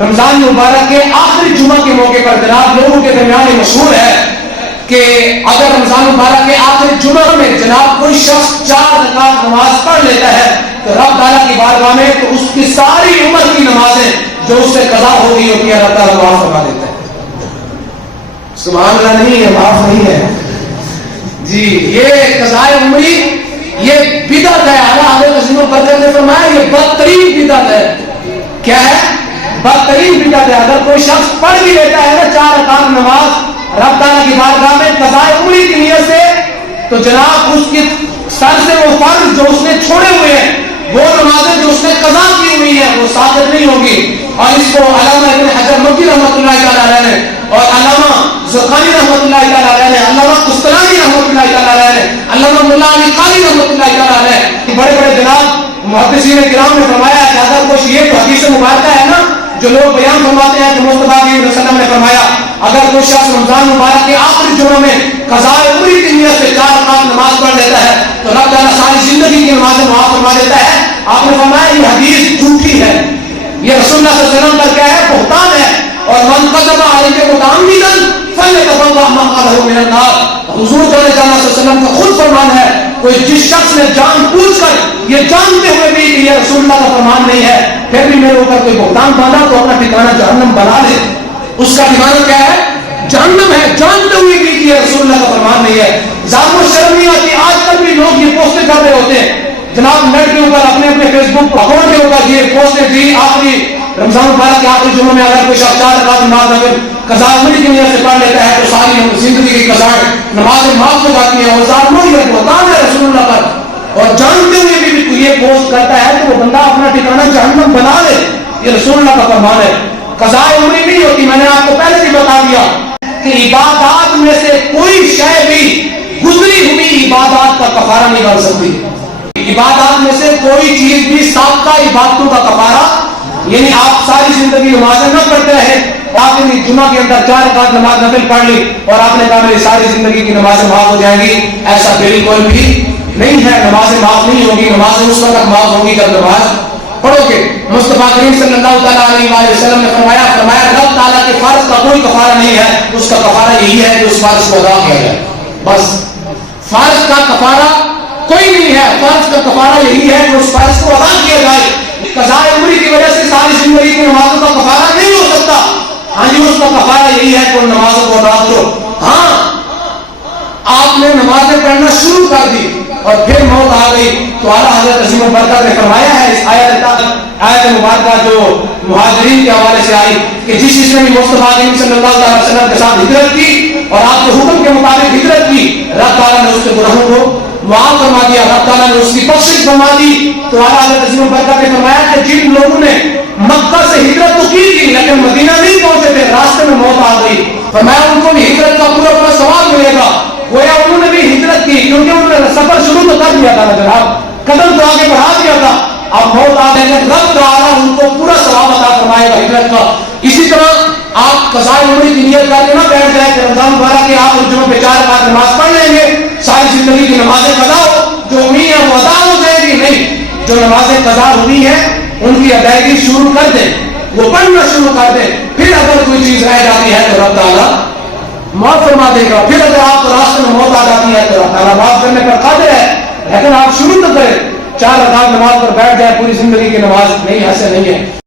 رمضان مبارک کے آخری جمعہ کے موقع پر جناب لوگوں کے درمیان مشہور ہے کہ اگر رمضان مبارک کے آخری جمعہ میں جناب کوئی شخص 4 رکعت نماز پڑھ لیتا ہے تو رب تعالیٰ کی بارگاہ میں تو اس کی ساری عمر کی نمازیں جو اس سے قضا ہو گئی ہوتی ہے اللہ تعالیٰ معاف فرما دیتا ہے. سبحان اللہ نہیں ہے, معاف نہیں ہے جی. یہ قضائے عمری یہ بدعت ہے. اعلیٰ حضرت عظیم البرکت نے فرمایا یہ بدترین بدعت ہے. کیا ہے؟ بدترین بدعت ہے. اگر کوئی شخص پڑھ بھی لیتا ہے نا 4 رکعت نماز رب تعالیٰ کی بارگاہ میں قضائے عمری کی نیت سے تو جناب اس کی سر سے وہ فرض جو اس نے چھوڑے ہوئے ہیں وہ نمازیں جو اس نے قضا کی ہوئی ہیں وہ ثابت نہیں ہوگی. اور اس کو علامہ ابن حجر مکی رحمۃ اللہ تعالیٰ علیہ نے اور علامہ زرقانی رحمۃ اللہ تعالیٰ علیہ نے علامہ قسطلانی رحمۃ اللہ تعالیٰ علیہ نے علامہ مولا علی قاری رحمۃ اللہ تعالیٰ علیہ بڑے بڑے جناب محدثین کرام نے فرمایا کہ اگر کوئی یہ حدیث مبارکہ ہے نا جو لوگ بیان فرماتے ہیں کہ مصطفیٰ علیہ وسلم نے فرمایا اگر کوئی شخص رمضان مبارک کے آخری جمعہ میں قضائے عمری کی نیت سے 4 رکعت نماز پڑھ لیتا ہے تو رب تعالیٰ ساری زندگی کی نمازیں معاف فرما دیتا ہے. آپ نے فرمایا یہ حدیث جھوٹی ہے, یہ رسول اللہ صلی اللہ علیہ وسلم کا کیا ہے؟ بہتان ہے. اور من کذب علیہ متعمدا فلیتبوأ مقعدہ من النار. حضور صلی اللہ علیہ وسلم کا خود فرمان ہے کوئی جس شخص نے جان بوجھ کر یہ جانتے ہوئے بھی کہ یہ رسول اللہ کا فرمان نہیں ہے پھر بھی میرے اوپر کوئی بہتان باندھا تو اپنا ٹھکانہ جہنم بنا لے. اس کا ٹھکانہ کیا ہے؟ جہنم ہے, جانتے ہوئے بھی کہ یہ رسول اللہ کا فرمان نہیں ہے. ذات و شرم نہیں آتی. آج کل بھی لوگ یہ پوسٹیں کر رہے ہوتے ہیں جناب نیٹ کے اوپر اپنے اپنے فیس بک اکاؤنٹ کے اوپر یہ پوسٹیں دی آخری رمضان مبارک کے آخری جمعے میں اگر کوئی شخص 4 رکعت نماز اگر قضاء عمری کی نیت سے پڑھ لیتا ہے تو ساری زندگی کی قضاء نمازیں معاف ہو جاتی ہیں. اور ظالموں یہ بہتان ہے رسول اللہ پر اور جانتے ہوئے بھی یہ پوسٹ کرتا ہے کہ وہ بندہ اپنا ٹھکانہ جہنم بنا لے. یہ رسول اللہ کا فرمان ہے. قضاء عمری نہیں ہوتی. میں نے آپ کو پہلے بھی بتا دیا کہ عبادات میں سے کوئی شے بھی گزری ہوئی عبادات کا کفارہ نہیں بن سکتی. عبادات میں سے کوئی چیز بھی سابقہ عبادتوں کا کفارہ یعنی آپ ساری زندگی نمازیں نہ پڑھتے رہے آپ نے جمعہ کے اندر 4 رکعت نماز نفل پڑھ لی اور آپ نے کہا میری ساری زندگی کی نمازیں معاف ہو جائیں گی, ایسا بالکل بھی نہیں ہے. نمازیں معاف نہیں ہوگی. نمازیں اس وقت معاف ہوگی جب نماز پڑھو گے. مصطفیٰ کریم صلی اللہ تعالیٰ علیہ وسلم نے فرمایا رب تعالیٰ کے فرض کا کوئی کفارہ نہیں ہے, اس کا کفارہ یہی ہے کہ اس فرض کو ادا کیا جائے. بس فرض کا کفارہ کوئی نہیں ہے. فرض کا کفارہ یہی ہے کہ اس فرض کو ادا کیا جائے. قضاء عمری کی وجہ سے ساری زندگی کی نمازوں کا کفارہ نہیں ہو سکتا. ہاں جی اس کا کفارہ یہی ہے کہ ان نمازوں کو ادا کرو. ہاں آپ نے نمازیں پڑھنا شروع کر دی اور پھر موت آ گئی تو اعلیٰ حضرت عظیم البرکت نے فرمایا ہے اس آیت مبارکہ جو مہاجرین کے حوالے سے آئی کہ جس نے مصطفیٰ صلی اللہ علیہ وسلم کے ساتھ ہجرت کی اور آپ کے حکم کے مطابق ہجرت کی رب تعالیٰ نے اس کے گناہوں کو معاف فرما دیا. رب تعالیٰ نے اس کی بخشش فرما دی. تو اعلیٰ حضرت عظیم البرکت نے فرمایا کہ جن لوگوں نے مکہ سے ہجرت تو کی تھی لیکن مدینہ نہیں پہنچے تھے, راستے میں موت آ گئی, فرمایا ان کو بھی ہجرت کا پورا پورا ثواب ملے گا. گویا انہوں نے بھی ہجرت کی کیونکہ انہوں نے سفر شروع تو کر دیا تھا نا جناب, قدم تو آگے بڑھا دیا تھا. اب موت آ گئی رب تعالیٰ ان کو پورا ثواب عطا فرمائے گا ہجرت کا. اسی طرح آپ قضاء عمری کی نیت کر کے نہ بیٹھ جائے کہ رمضان مبارک کے آپ جمعہ پہ 4 رکعت نماز پڑھ لیں گے ساری زندگی کی نمازیں قضا ہو جو امید ہے وہ ادا ہو جائے گی. نہیں, جو نمازیں قضا ہوئی ہیں ان کی ادائیگی شروع کر دیں, وہ پڑھنا شروع کر دیں. پھر اگر کوئی چیز رہ جاتی ہے تو رب تعالیٰ معاف فرما دے گا. پھر اگر آپ کو راستے میں موت آ جاتی ہے تو رب تعالیٰ معاف کرنے پر قادر ہے. لیکن آپ شروع تو کریں 4 رکعت نماز پر بیٹھ جائے پوری زندگی کی نماز نہیں, ایسے نہیں ہے.